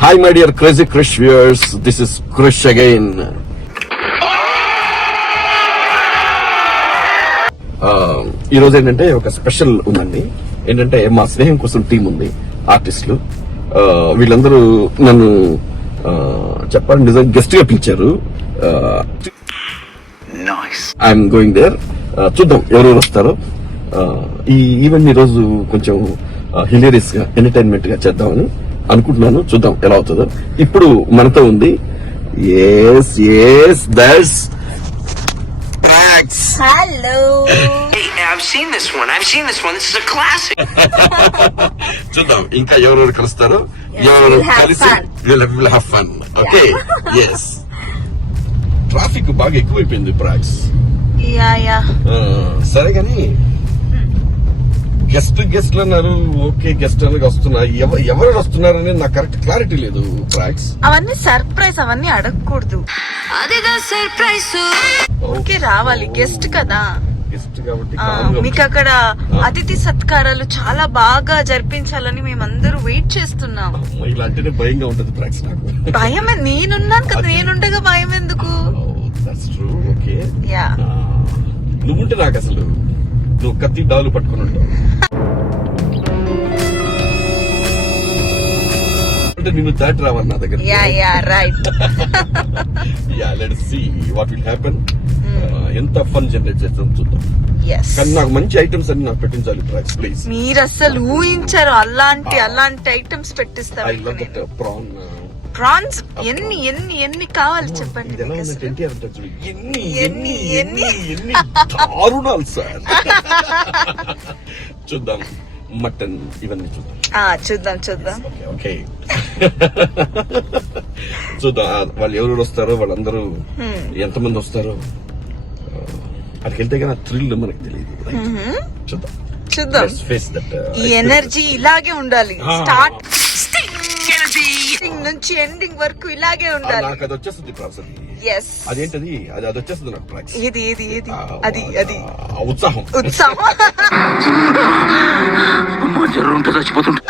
Hi my dear Crazy Krish viewers, this is Krish again. ఈ రోజు ఏంటంటే ఒక స్పెషల్ ఉందండి. ఏంటంటే మా స్నేహం కోసం టీం ఉంది, ఆర్టిస్టులు. వీళ్ళందరూ నన్ను చెప్పాలి నిజంగా గెస్ట్ గా పిలిచారు. I'm going there. చూద్దాం ఎవరెవరు వస్తారో. ఈ ఈవెంట్ ఈ రోజు కొంచెం హిలేరియస్ గా ఎంటర్టైన్మెంట్ గా చేద్దామని అనుకుంటున్నాను. చూద్దాం ఎలా అవుతుందో. ఇప్పుడు మనతో ఉంది that's Prax. Hello. Hey, I've seen this one. This is a classic. చూద్దాం ఇంకా ఎవరెవరు కలుస్తారో. ఎవరెవరు కలిసి we'll have fun. Okay. Yes. Traffic బాగా ఎక్కువైపోయింది ప్రాక్స్. యా సరే కానీ గెస్ట్లు అన్నారు. ఓకే, గెస్ట్ అనేది వస్తున్నారు. ఎవరు వస్తున్నారు అనేది నాకు కరెక్ట్ క్లారిటీ లేదు ప్రాక్స్. అవన్నీ సర్ప్రైజ్, అవన్నీ అడగకూడదు. అదేగా సర్ప్రైజ్. ఓకే, రావాలి గెస్ట్ కదా. గెస్ట్ కాబట్టి మీకు అక్కడ అతిథి సత్కారాలు చాలా బాగా జరిపించాలని మేమందరూ వెయిట్ చేస్తున్నాం. ఇలాంటినే భయంగా ఉంటుంది ప్రాక్స్. నాకు భయమే, నేనున్నాను కదా. నేనుండగా భయం ఎందుకు? యా, నువ్వుంటే నాకు అసలు నువ్వు కత్తి డాలు పట్టుకుని ఉంటావు. అంటే నిన్ను దాటి రావాలి నా దగ్గర. Yeah right. Yeah, let's see what will happen. ఎంత ఫన్ జనరేట్ చేస్తాం చూద్దాం. కానీ నాకు మంచి ఐటమ్స్ అన్ని నాకు పెట్టించాలి ప్రాక్స్, ప్లీజ్. మీరు అసలు ఊహించారు అలాంటి ఐటమ్స్ పెట్టిస్తారు. I love that prawn. Prawns ఎన్ని కావాలి చెప్పండి. ఎన్ని దారుణాలు సార్. చూద్దాం, మటన్ ఇవన్నీ చూద్దాం. చూద్దాం. ఓకే. చూద్దాం వాళ్ళు ఎవరు వస్తారో, వాళ్ళందరూ ఎంతమంది వస్తారో. అక్కడికి వెళ్తే కానీ థ్రిల్ మనకు తెలియదు. చూద్దాం. ఈ ఎనర్జీ ఇలాగే ఉండాలి. స్టార్ట్ నుంచి ఎండింగ్ వరకు ఇలాగే ఉండాలి. నాకు అది వచ్చేస్తుంది ప్రాసెస్. ఎస్, అదేంటది అది వచ్చేస్తుంది నాకు ప్రాక్స్. ఏది అది ఉత్సాహం. చచ్చిపోతుంటా.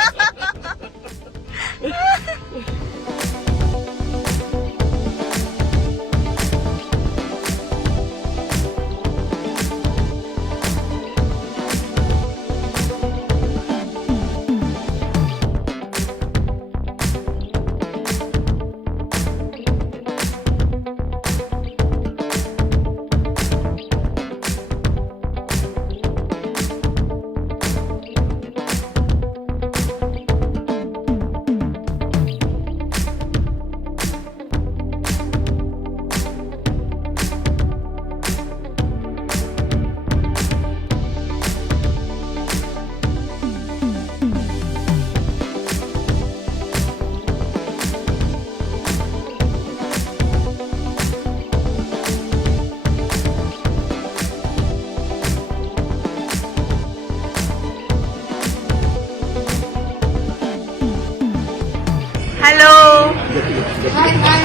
Hello,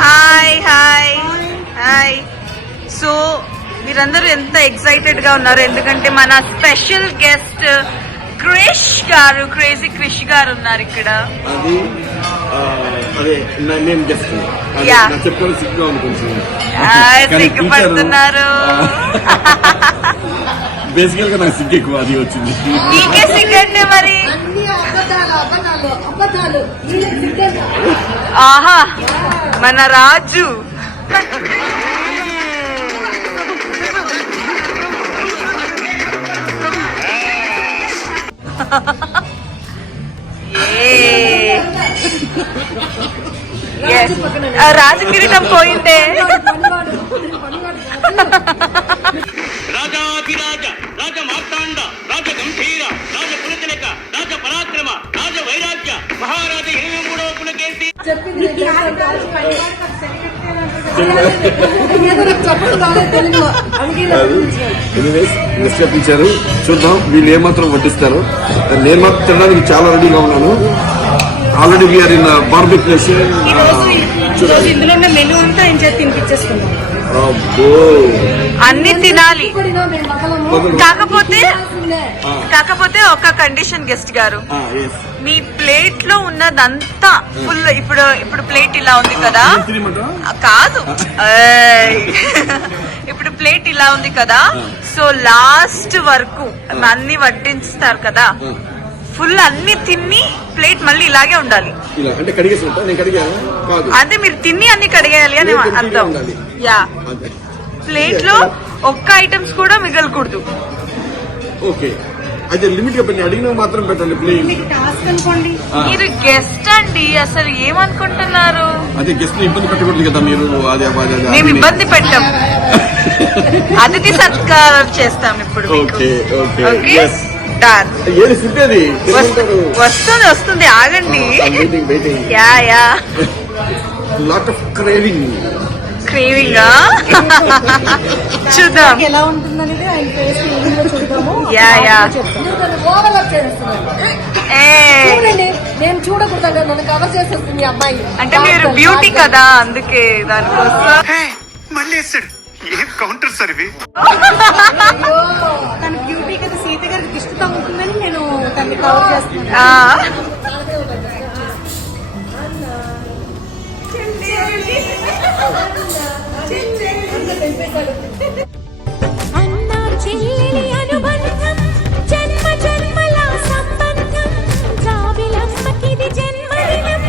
hi. సో మీరందరూ ఎంత ఎక్సైటెడ్ గా ఉన్నారు, ఎందుకంటే మన స్పెషల్ గెస్ట్ క్రేజీ క్రిష్ గారు ఉన్నారు ఇక్కడ. సిగ్గుపడుతున్నారు. బేసికల్ గా నాకు సిగ్గు ఎక్కువ, అది వచ్చింది. నీకే సిగ్గంటే మరి. ఆహా, మన రాజు. రాజు కిరీటం పోయింటే. రాజాధిరాజ, రాజ మార్తాండ, రాజ గంభీర, రాజ పురతిలక, రాజ పరాక్రమ, రాజ వైరాగ్య, మహారాజ 23వ పులకేసి. చెప్పించారు. చూద్దాం వీళ్ళు ఏమాత్రం వడ్డిస్తారు. నేను మాత్రం తినడానికి చాలా రెడీగా ఉన్నాను. Already we are in barbecue. ఇందులో మెనూ అంతా తినిపించేసుకుందాం. అబ్బో. అన్ని తినాలి. కాకపోతే ఒక కండిషన్ గెస్ట్ గారు, yes. మీ ప్లేట్ లో ఉన్నదంతా ఫుల్. ఇప్పుడు ప్లేట్ ఇలా ఉంది కదా, కాదు ఇప్పుడు ప్లేట్ ఇలా ఉంది కదా, సో లాస్ట్ వరకు అన్ని వడ్డిస్తారు కదా, ఫుల్ అన్ని తిని ప్లేట్ మళ్ళీ ఇలాగే ఉండాలి. ఇలా అంటే కడిగేసినట్ట? నేను కడిగాను కాదు, అంటే మీరు తిని అన్ని కడిగేయాలి అని అర్థం. యా, ప్లేట్ లో ఒక్క ఐటమ్స్ కూడా మిగలకూడదు. ఓకే, అయితే లిమిట్ గా పెట్టండి, అడిగిన మాత్రం పెట్టండి ప్లీజ్. మీరు గెస్ట్ అండి, అసలు ఏమనుకుంటున్నారు? అదే గెస్ట్ ని ఇబ్బంది పెట్టకూడదు కదా మీరు. అదే మేము ఇబ్బంది పెట్టాం, అతిథి సత్కారం చేస్తాం ఇప్పుడు. Okay okay, okay yes. Done. ఏది సిద్ధేది వస్తుంది ఆగండి. Yeah yeah, lot of craving. Craving చూద్దాం ఎలా ఉంటుందనేది ఆయన ఫేస్ లో చూద్దాము. యా యా, ఓవర్ చేస్తున్నాను. చూడండి, నేను చూడకూడదు, నన్ను కవర్ చేసేస్తుంది మీ అమ్మాయి. అంటే మీరు బ్యూటీ కదా, అందుకే దానికోసం. మళ్ళీ వేస్తాడు. ఏం కౌంటర్ సార్ ఇవి? తన బ్యూటీ కదా, సీత గారికి దిష్టి తగ్గుతుందని నేను తనని కవర్ చేస్తున్నాను. అన్నా చెల్లెలి అనుబంధం, జన్మ జన్మల సంబంధం, జాబిలమ్మకిది జన్మదినం.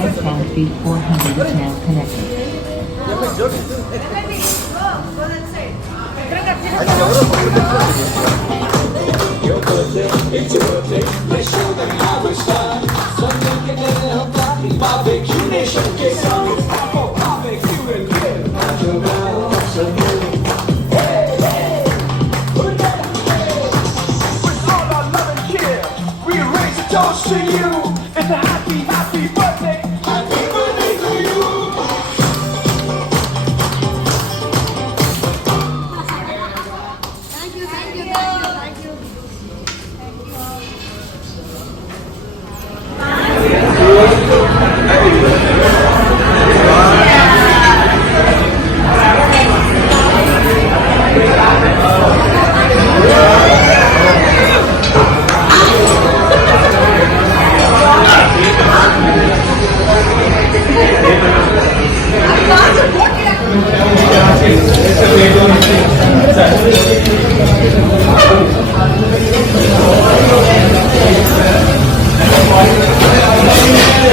Discount feed 400 channel connected.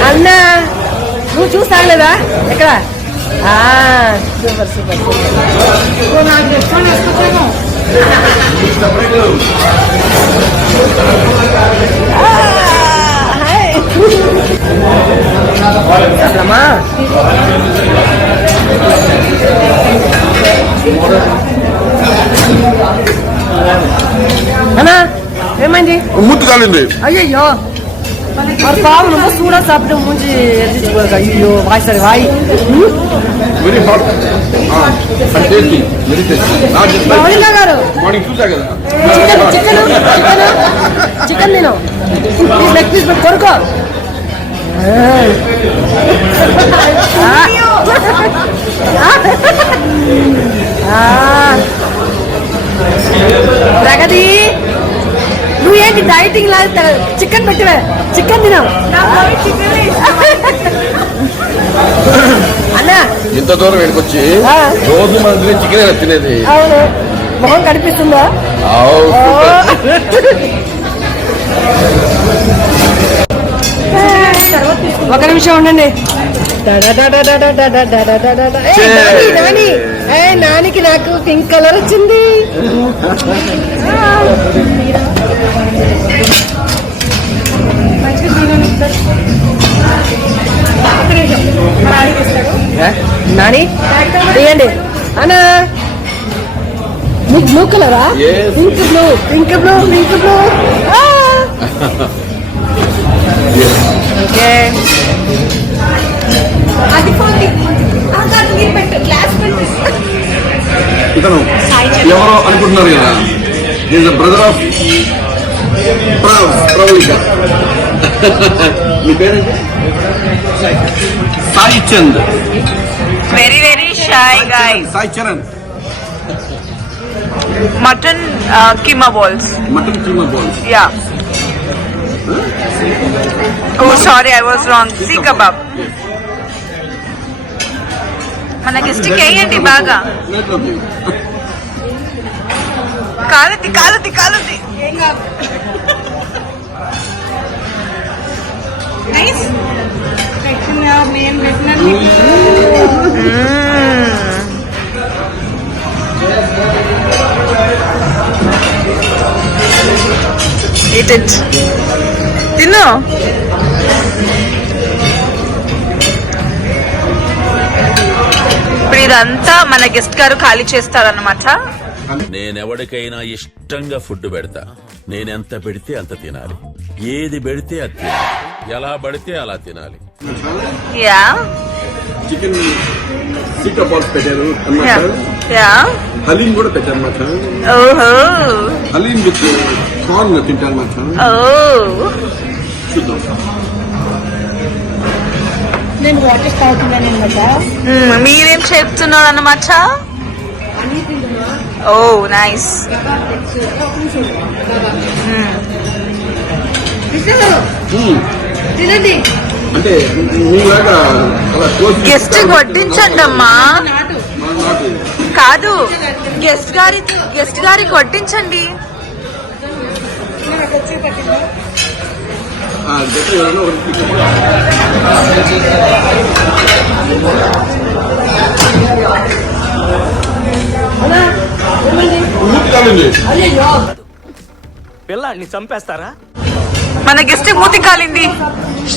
అన్నా, నువ్వు చూసాగలేదా ఎక్కడ? Super super super. నాకు రెస్టారెంట్ వేసుకొచ్చాను. అమ్మా అన్నా, ఏమైంది? ముట్టు కాలింది. అయ్యో, మరి పావు నువ్వు చూడా సాப்பிட்டு மூஞ்சி எரிச்சு போயிருக்க. ஐயோ, வாய் சரி வாய். Very hot and tasty, very tasty. Monika గారు, మార్నింగ్ చూసా కదా చికెన్ తిను. ప్లీజ్ లెగ్ పీస్ పెట్టి కొనుక్కో. ప్రగతి, నువ్వేంటి డైటింగ్ లాగా చికెన్ పెట్టివే? చికెన్ తినావు అన్నా. ఇంత దూరం వెళ్ళకొచ్చి రోజు మన చికెన్ తినేది. అవును, మొహం కనిపిస్తుందా? ఒక నిమిషం ఉండండి. నానికి నాకు పింక్ కలర్ వచ్చింది. నాని తీయండి అన్నా. నీకు బ్లూ కలరా? Pink blue, pink blue, pink blue. Okay, అది పెట్టు, గ్లాస్ పెట్టు. ఇతను ఎవరో అనుకుంటున్నారు కదా, is the brother of Pravallika. మీ పేరేంటి? Sai Chand. Very very shy guys. Sai Charan. Mutton keema balls. Mutton keema balls. Yeah. Oh sorry, I was wrong. See kebab. మన గెస్ట్ వేయండి బాగా. కాలుద్ది కాలుద్ది కాలుద్ది. నైస్. Eat it. తిను. ఇప్పుడు ఇదంతా మన గెస్ట్ గారు ఖాళీ చేస్తారన్నమాట. నేనెవడికైనా ఇష్టంగా ఫుడ్ పెడతా. నేనెంత పెడితే అంత తినాలి. ఏది పెడితే అది తినాలి. ఎలా పడితే అలా తినాలి. యా చికెన్ సీటా బాల్స్ పెట్టారు యా అన్నమాట. యా. హలీం కూడా పెట్టారు అన్నమాట. ఓహో. హలీం విత్ కార్న్ తింటారు అన్నమాట. ఓ. చూద్దాం. నేను వాటర్ తాగుతున్నాను అనమాట. మీరేం చెప్తున్నారు అన్నమాట? అన్ని తింటున్నా. ఓ నైస్. తినండి. అంటే మీలాగా అలా క్లోజ్ గెస్ట్ వడ్డించండి అమ్మా. కాదు, గెస్ట్ గారికి వడ్డించండి. జత ఎవరైనా ఒకటి మూతి కాలండి. పిల్లాన్ని చంపేస్తారా? మన గెస్ట్ మూతి కాలింది.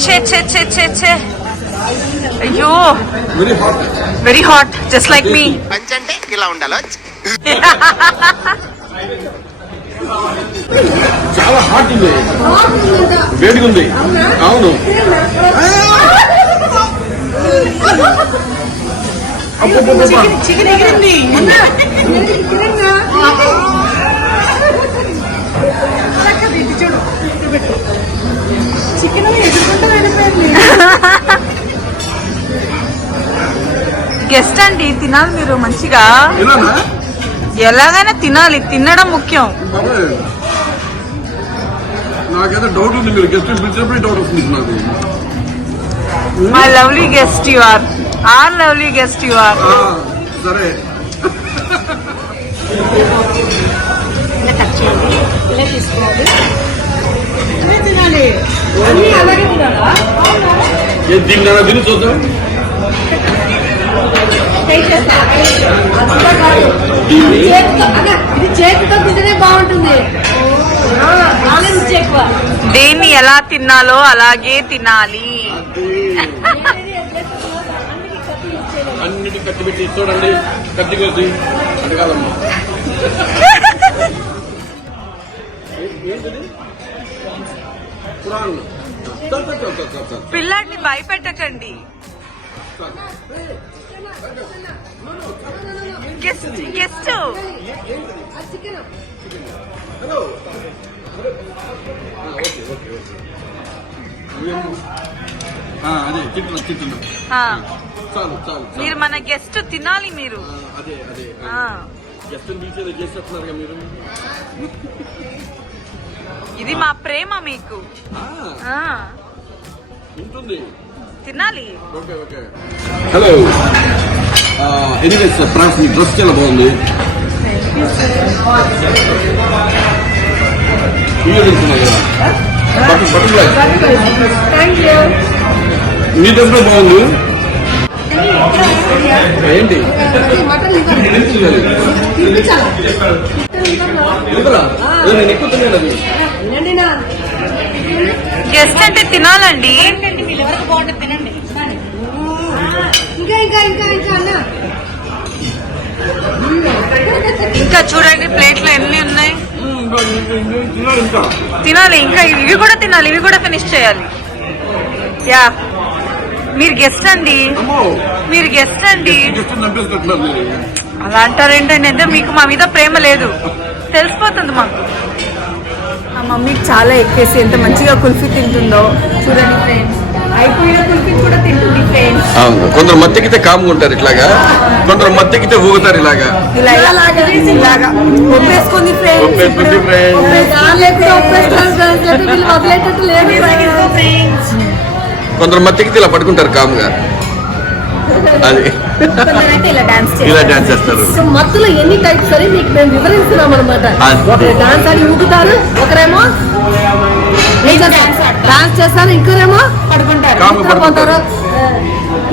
ఛే ఛే ఛే ఛే ఛే. అయ్యో, very hot. Very hot, just like me. పంచంటే ఇలా ఉండాలో. చాలా హాట్ ఉంది, వేడిగా ఉంది. అవును. చికెన్ ఎగిరింది. చూడు చికెన్ ఎదుర్కొంటూ వెళ్ళిపోయింది. గెస్ట్ అండి, తినాలి మీరు మంచిగా. ఇలానా? ఎలాగైనా తినాలి, తినడం ముఖ్యం. బాబాయ్, నాకేదో డౌట్ ఉంది. మీరు గెస్ట్ పిలిచినప్పుడే డౌట్ వస్తుంది నాకు. My lovely guest you are. Our lovely guest you are. సరే. ఇలా కట్ చేయాలి, ఇలా తీసుకోవాలి, ఇలా తినాలి. అన్నీ అలాగే తినాలా? దీన్ని తిని చూద్దాం. అంతా కాదు, ఇది చేతితో తింటేనే బాగుంటుంది. ఆలోచించి ఎక్కువ. దేన్ని ఎలా తినాలో అలాగే తినాలి. అన్నిటి కత్తి పెట్టి చూడండి. కత్తి కోసి అంటే కాదమ్మా. ఏంటిది? పురాణం. పిల్లాడిని భయపెట్టకండి. గెస్ట్ అదే తింటున్నా. చాలు చాలు. మీరు మన గెస్ట్ తినాలి మీరు. అదే అదే ఆ. గెస్ట్ తీసేది చేసేస్తున్నారుగా మీరు. ఇది మా ప్రేమ మీకు. ఆ. ఉంటుంది. తినాలి. Okay okay. Hello. Anyways France, మీ డ్రెస్ చాలా బాగుంది. మీ డ్రెస్ కూడా బాగుంది. ఏంటి నేను ఎక్కువ తిన్నాను అది. గెస్ట్ అంటే తినాలండి. ఇంకా ఇంకా ఇంకా ఇంకా అన్న ఇంకా చూడండి ప్లేట్లో ఎన్ని ఉన్నాయి. తిన్నాను ఇంకా. తినాలి ఇంకా, ఇవి కూడా తినాలి, ఇవి కూడా ఫినిష్ చేయాలి. యా, మీరు గెస్ట్ అండి, అమ్మో, మీరు గెస్ట్ అండి. గెస్ట్ చంపేస్తున్నారు మీరు. అలా అంటారేంటండి? అంటే మీకు మా మీద ప్రేమ లేదు, తెలిసిపోతుంది మాకు. ఆ మమ్మీకి చాలా ఎక్కేసి ఎంత మంచిగా కుల్ఫీ తింటుందో చూడండి ఫ్రెండ్స్. అయిపోయిన కుల్ఫీ కూడా తింటుంది ఫ్రెండ్స్. అవును, కొందరు మత్తెక్కితే కామ్గా ఉంటారు ఇట్లాగా, కొందరు మత్తెక్కితే ఊగుతారు ఇలాగా. ఇలాగా ఒప్పేసుకుంది ఫ్రెండ్స్. ఒప్పేసుకుంది friends. వదిలేటట్టు లేదు. కొందరు మత్తెక్కితే ఇలా పడుకుంటారు కామ్గా. అది కొందరైతే ఇలా డాన్స్ ఇలా డాన్స్ చేస్తారు. సో మత్తులో ఎన్ని టైప్స్ అని మీకు మేము వివరిస్తున్నాం అనమాట. ఒకరు డాన్స్ ఆడి ఊగుతారు, ఒకరేమో డాన్స్ చేస్తారు, ఇంకోరేమో పడుకుంటారు. కామ్గా పడుకుంటారు.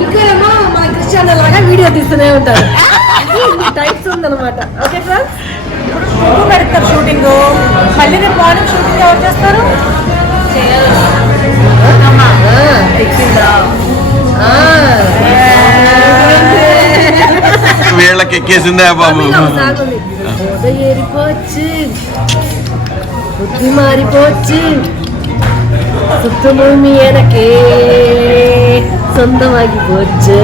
ఇంకోరేమో మన క్రిస్టియన్ లాగా వీడియో తీస్తూనే ఉంటారు. టైప్స్ ఉందన్నమాట. ఓకే ఫ్రెండ్స్, ఎప్పుడు పెడతారు షూటింగ్? మళ్ళీ రేపు మార్నింగ్ షూటింగ్ ఎవరు చేస్తారు? వీళ్ళకి ఎక్కేసిందే బాబు. ఏరిపోచ్చు, బుద్ధి మారిపోచ్చు, ಸುತ್ತಭೂಮಿ ಏನಕ್ಕೆ సొంతమాగిపోచ్చు,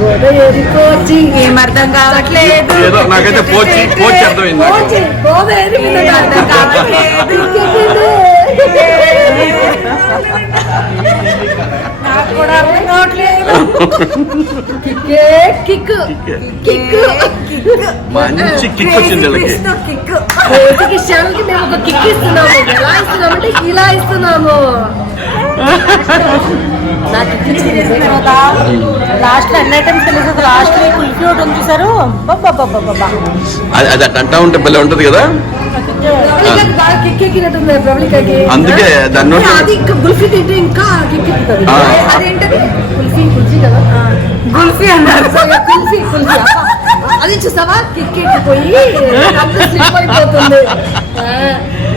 బోధ ఏరిపోచ్చు. ఏం అర్థం కావట్లేదు. ఏదో నాకైతే పోచి అర్థమైంది. బోధ ఏరిపోయింది, అర్థం కావట్లేదు. నాకు కూడా అర్థం కావట్లేదు. కిక్కే కిక్ కిక్ మంచి కిక్ వచ్చింది వీళ్ళకి. కిక్ ఛానల్ కి మేము ఒక కిక్ ఇస్తున్నాము. ఎలా ఇస్తున్నామంటే ఇలా ఇస్తున్నాము. నాకు లాస్ట్ లో అన్ని ఐటమ్స్ తెలియదు. లాస్ట్ లో కుల్ఫీ ఒకటి ఉంది చూసారు. అది అంటా ఉంటే భలే ఉంటది కదా. బాగా కిక్ ఎక్కినట్టుంది ప్రబలికకి. అందుకే దాన్ని అది ఇంకా గుల్ఫీ తింటే ఇంకా కిక్ ఎక్కుతుంది. అదేంటది? కుల్ఫీ కదా, గుల్ఫీ అన్నారు. కుల్ఫీ అది చూసావా, కిక్ ఎక్కిపోయి అంత స్లిప్ అయిపోతుంది.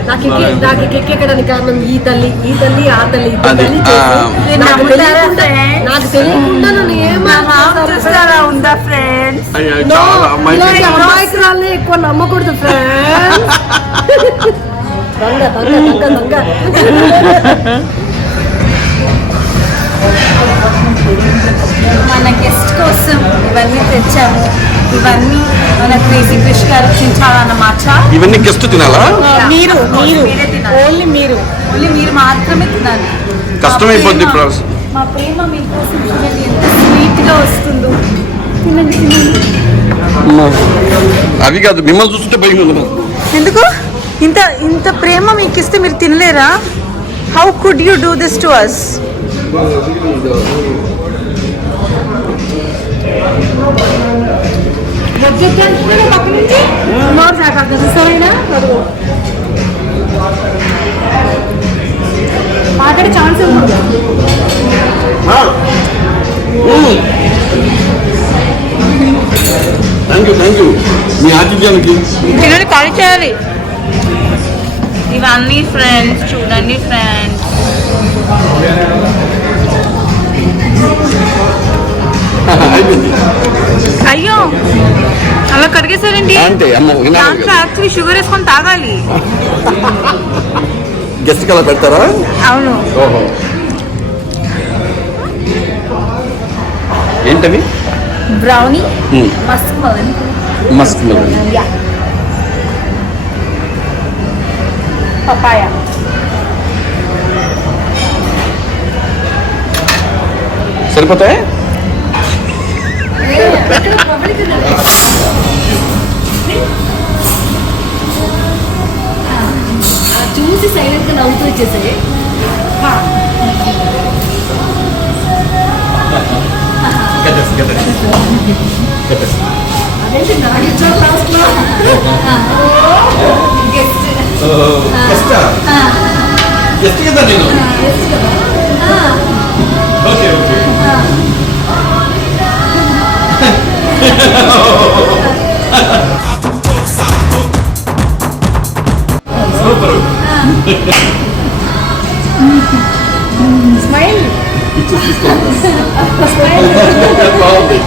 నాకు కిక్ ఎక్కడానికి కారణం ఈ తల్లి ఆ తల్లి నాకు తెలియకుండా నన్ను చూస్తారా ఉందా ఫ్రెండ్స్? అమాయకురాల్ని ఎక్కువ నమ్మకూడదు ఫ్రెండ్స్. దొంగ మన గెస్ట్ కోసం ఇవన్నీ తెచ్చాము. ఇవన్నీ మన క్రేజీ క్రిష్ గారు చించాలన్నమాట. ఇవన్నీ గెస్ట్ తినాలా? మీరు ఓన్లీ మీరు మాత్రమే తినాలి. కష్టమైపోద్ది ప్రాసెస్. మా ప్రేమ మీకోసం చూడండి ఎంత స్వీట్ గా వస్తుందో. తినండి. అవి కాదు, మిమ్మల్ని చూస్తుంటే భయం ఉంది నాకు. ఎందుకు ఇంత ప్రేమ మీకు ఇస్తే మీరు తినలేరా? How could you do this to us? మాట్లాడే ఛాన్స్ థ్యాంక్ యూ మీ ఆతిథ్యానికి. తినండి, కాల్ చేయాలి. ఇవన్నీ ఫ్రెండ్స్ చూడండి ఫ్రెండ్స్. అయిపోయింది. అయ్యో అలా కడిగేసారండి. అంటే దాంట్లో యాక్చువల్లీ షుగర్ వేసుకొని తాగాలి. గెస్ట్ కలా పెడతారా? అవును. ఓహో, ఏంటవి? Brownie musk melon, papaya. సరిపోతాయి. చూసి సైలెంట్ గా నవ్వుతూ వచ్చేసాయి. అదేంటి నాకు ఇచ్చాడు లాస్ట్ లో. గెస్ట్ కదా నేను. Okay super. స్మైల్ బాగుంది.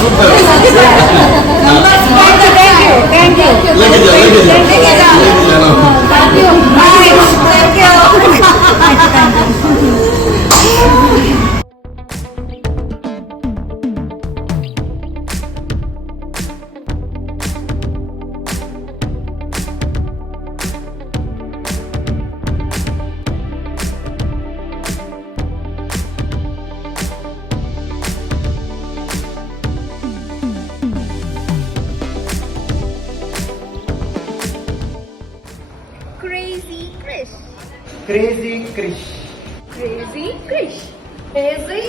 Super. Crazy Krish crazy Krish. Crazy Krish crazy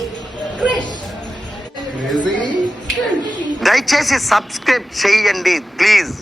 Krish. Crazy దయచేసి సబ్స్క్రైబ్ చేయండి ప్లీజ్.